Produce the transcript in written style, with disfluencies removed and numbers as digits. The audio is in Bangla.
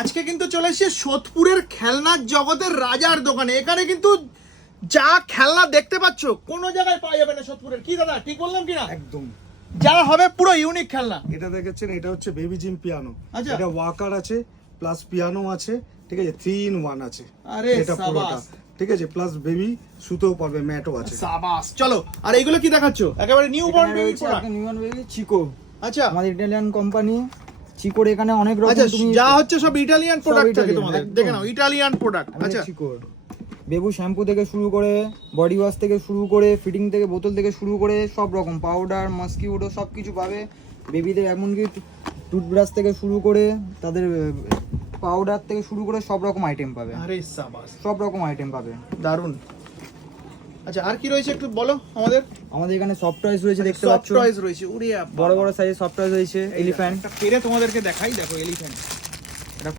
আজকে কিন্তু চলে এসেছি সোদপুরের খেলনার জগতের রাজার দোকানে। এখানে কিন্তু যা খেলনা দেখতে পাচ্ছ কোনো জায়গায় পাওয়া যাবে না সোদপুরের। কি দাদা ঠিক বললাম কিনা? একদম যা হবে পুরো ইউনিক খেলনা। এটা দেখেছেন, এটা হচ্ছে বেবি জিম পিয়ানো। আচ্ছা। এটা ওয়াকার আছে প্লাস পিয়ানো আছে, ঠিক আছে, 3 in 1 আছে। আরে এটা পুরোটা, সাবাস ঠিক আছে, প্লাস বেবি শুতেও পারবে, ম্যাটও আছে। সাবাস। চলো, আর এইগুলো কি দেখাচ্ছ? একেবারে new born baby product. Newborn baby Chicco, আচ্ছা আমাদের ইটালিয়ান কোম্পানি চিকোর। এখানে অনেক রকম আচ্ছা, তুমি যা হচ্ছে সব ইটালিয়ান প্রোডাক্ট থাকে Italian, তোমাদের। একদম। দেখে নাও ইটালিয়ান প্রোডাক্ট। আচ্ছা চিকোর বেবু শ্যাম্পু থেকে শুরু করে, বডি ওয়াশ থেকে শুরু করে, ফিটিং থেকে বোতল থেকে শুরু করে সব রকম পাউডার, মাস্কিউডো সব কিছু পাবে। বেবিদের এমনকি টুথব্রাশ থেকে শুরু করে, তাদের পাউডার থেকে শুরু করে সব রকম আইটেম পাবে। আরে সাবাস, সব রকম আইটেম পাবে। দারুন। আচ্ছা আর কি রয়েছে একটু বলো আমাদের? আমাদের এখানে সফট টয়েস রয়েছে, দেখতে সফট পাচ্ছ, টয়েস রয়েছে। ওরে বাবা। বড় বড় সাইজের সফট টয়েস রয়েছে। এলিফ্যান্ট একটা পেরে তোমাদেরকে দেখাই, দেখো এলিফ্যান্ট।